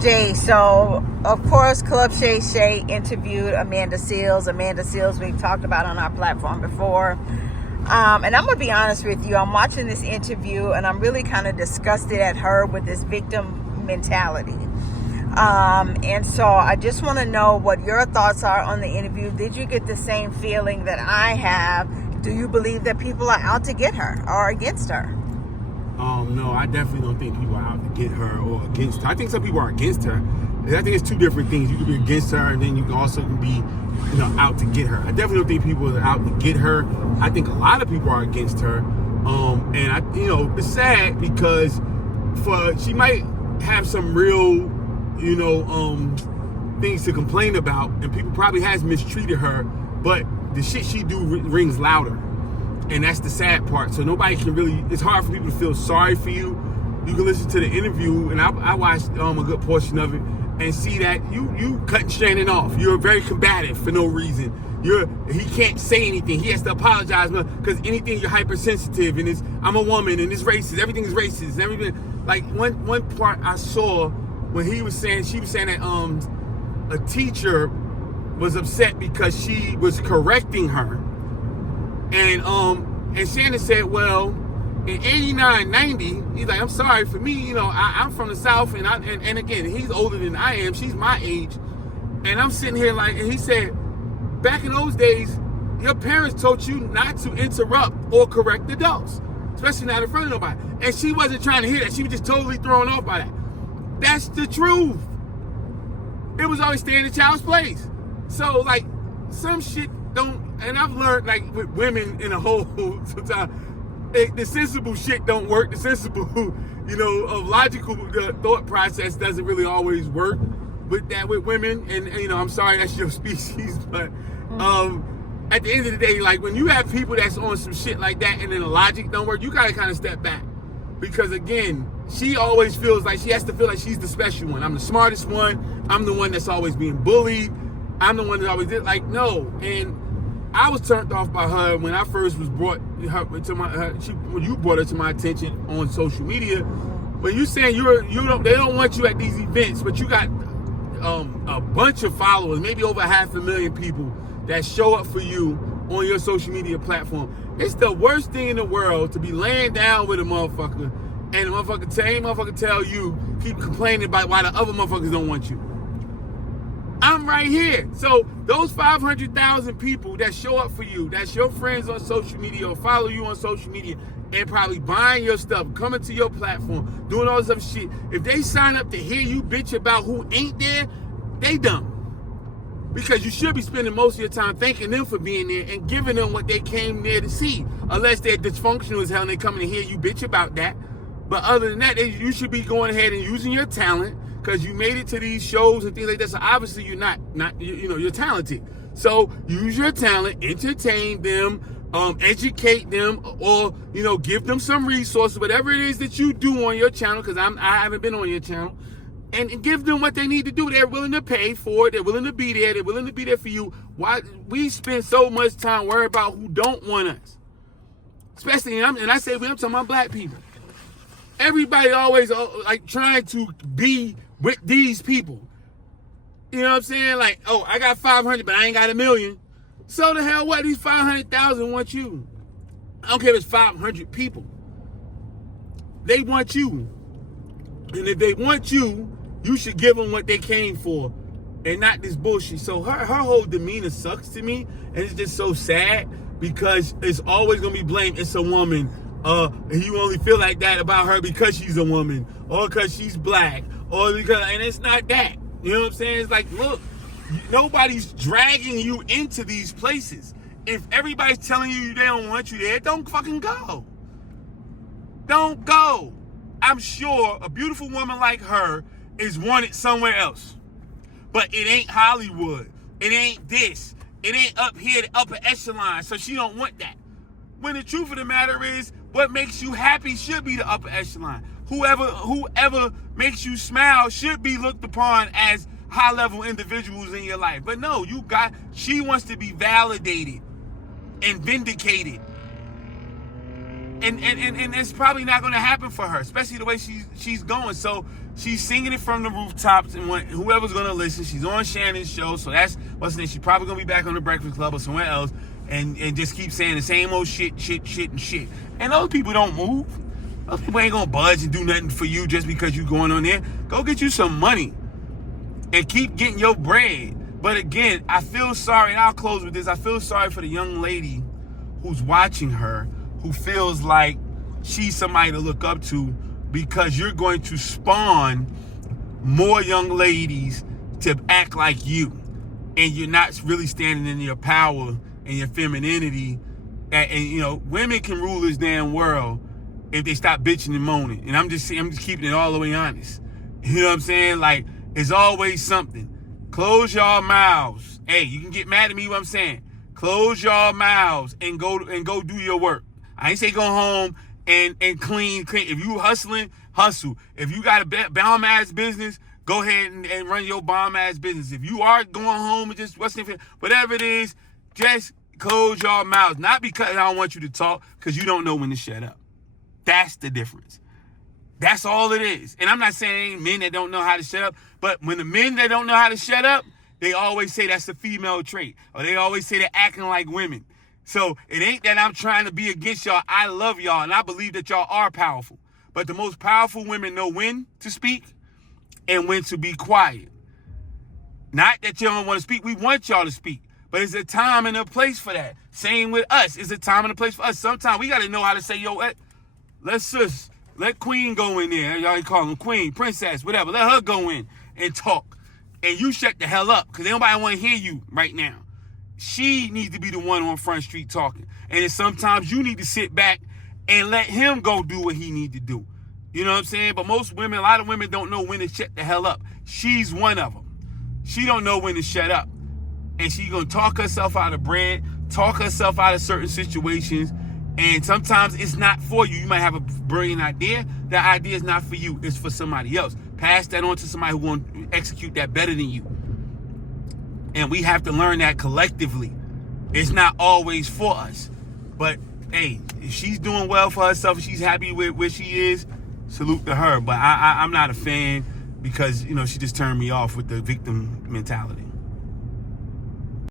Jay, so of course Club Shay interviewed Amanda Seales. Amanda Seales we've talked about on our platform before. And I'm going to be honest with you, I'm watching this interview and I'm really kind of disgusted at her with this victim mentality. And so I just want to know what your thoughts are on the interview. Did you get the same feeling that I have? Do you believe that people are out to get her or against her? No, I definitely don't think people are out to get her or against her. I think some people are against her. And I think it's two different things. You can be against her, and then you can also be, out to get her. I definitely don't think people are out to get her. I think a lot of people are against her. And it's sad because she might have some real, things to complain about, and people probably has mistreated her, but the shit she do rings louder. And that's the sad part. So nobody can really, it's hard for people to feel sorry for you. You can listen to the interview, and I watched a good portion of it, and see that you cutting Shannon off. You're very combative for no reason. He can't say anything. He has to apologize because anything you're hypersensitive, and I'm a woman, and it's racist. Everything is racist. And everything. Like one part I saw when she was saying that a teacher was upset because she was correcting her. And Shannon said, well, in 89, 90, he's like, I'm sorry for me, I'm from the South, and again, he's older than I am, she's my age, and I'm sitting here like, and he said, back in those days, your parents taught you not to interrupt or correct adults, especially not in front of nobody, and she wasn't trying to hear that, she was just totally thrown off by that. That's the truth. It was always stay in the child's place. So, like, some shit don't, and I've learned, like, with women in a whole, sometimes, the sensible shit don't work. The sensible, logical thought process doesn't really always work with women. And I'm sorry that's your species, but at the end of the day, like, when you have people that's on some shit like that and then the logic don't work, you gotta kind of step back. Because again, she always feels like she has to feel like she's the special one. I'm the smartest one. I'm the one that's always being bullied. I'm the one that always did. Like, no. And I was turned off by her when I first was brought when you brought her to my attention on social media. When you saying they don't want you at these events, but you got a bunch of followers, maybe over 500,000 people that show up for you on your social media platform. It's the worst thing in the world to be laying down with a motherfucker and the motherfucker tell you, keep complaining about why the other motherfuckers don't want you. I'm right here. So those 500,000 people that show up for you, that's your friends on social media or follow you on social media and probably buying your stuff, coming to your platform, doing all this other shit. If they sign up to hear you bitch about who ain't there, they dumb. Because you should be spending most of your time thanking them for being there and giving them what they came there to see. Unless they're dysfunctional as hell and they come in to hear you bitch about that. But other than that, you should be going ahead and using your talent, because you made it to these shows and things like that. So obviously you're you're talented. So use your talent, entertain them, educate them, or give them some resources, whatever it is that you do on your channel, because I haven't been on your channel, and give them what they need to do. They're willing to pay for it. They're willing to be there. They're willing to be there for you. Why we spend so much time worrying about who don't want us, especially I'm talking about black people. Everybody always like trying to be with these people. You know what I'm saying? Like, oh, I got 500, but I ain't got 1 million. So the hell what? These 500,000 want you. I don't care if it's 500 people. They want you. And if they want you, you should give them what they came for and not this bullshit. So her whole demeanor sucks to me, and it's just so sad because it's always going to be blamed. It's a woman. You only feel like that about her because she's a woman or because she's black and it's not that. You know what I'm saying? It's like, look, nobody's dragging you into these places. If everybody's telling you they don't want you there, don't fucking go. Don't go. I'm sure a beautiful woman like her is wanted somewhere else. But it ain't Hollywood. It ain't this. It ain't up here, the upper echelon. So she don't want that. When the truth of the matter is, what makes you happy should be the upper echelon. Whoever makes you smile should be looked upon as high-level individuals in your life. But no, she wants to be validated and vindicated. and it's probably not going to happen for her, especially the way she's going. So she's singing it from the rooftops, and whoever's going to listen, she's on Shannon's show. So that's what's the name. She's probably going to be back on the Breakfast Club or somewhere else, and just keep saying the same old shit. And those people don't move. Those people ain't going to budge and do nothing for you just because you going on there. Go get you some money and keep getting your bread. But again, I feel sorry, and I'll close with this. I feel sorry for the young lady who's watching her, who feels like she's somebody to look up to, because you're going to spawn more young ladies to act like you, and you're not really standing in your power and your femininity. And you know, women can rule this damn world if they stop bitching and moaning. And I'm just keeping it all the way honest. You know what I'm saying? Like, it's always something. Close your mouths. Hey, you can get mad at me what I'm saying. Close your mouths and go do your work. I ain't say go home and clean. If you hustling, hustle. If you got a bomb ass business, go ahead and run your bomb ass business. If you are going home and just whatever it is, just close your mouths. Not because I don't want you to talk, because you don't know when to shut up. That's the difference. That's all it is. And I'm not saying men that don't know how to shut up, but when the men that don't know how to shut up, they always say that's a female trait, or they always say they're acting like women. So it ain't that I'm trying to be against y'all. I love y'all, and I believe that y'all are powerful. But the most powerful women know when to speak and when to be quiet. Not that you don't want to speak. We want y'all to speak. But it's a time and a place for that. Same with us. It's a time and a place for us. Sometimes we got to know how to say, yo, let Queen go in there. Y'all call them Queen, Princess, whatever. Let her go in and talk. And you shut the hell up, because nobody want to hear you right now. She needs to be the one on Front Street talking. And then sometimes you need to sit back and let him go do what he need to do. You know what I'm saying? But most women, a lot of women don't know when to shut the hell up. She's one of them. She don't know when to shut up. And she gonna talk herself out of bread, talk herself out of certain situations. And sometimes it's not for you. You might have a brilliant idea. That idea is not for you. It's for somebody else. Pass that on to somebody who wants to execute that better than you. And we have to learn that collectively. It's not always for us. But, hey, if she's doing well for herself, if she's happy with where she is, salute to her. But I'm not a fan, because, you know, she just turned me off with the victim mentality.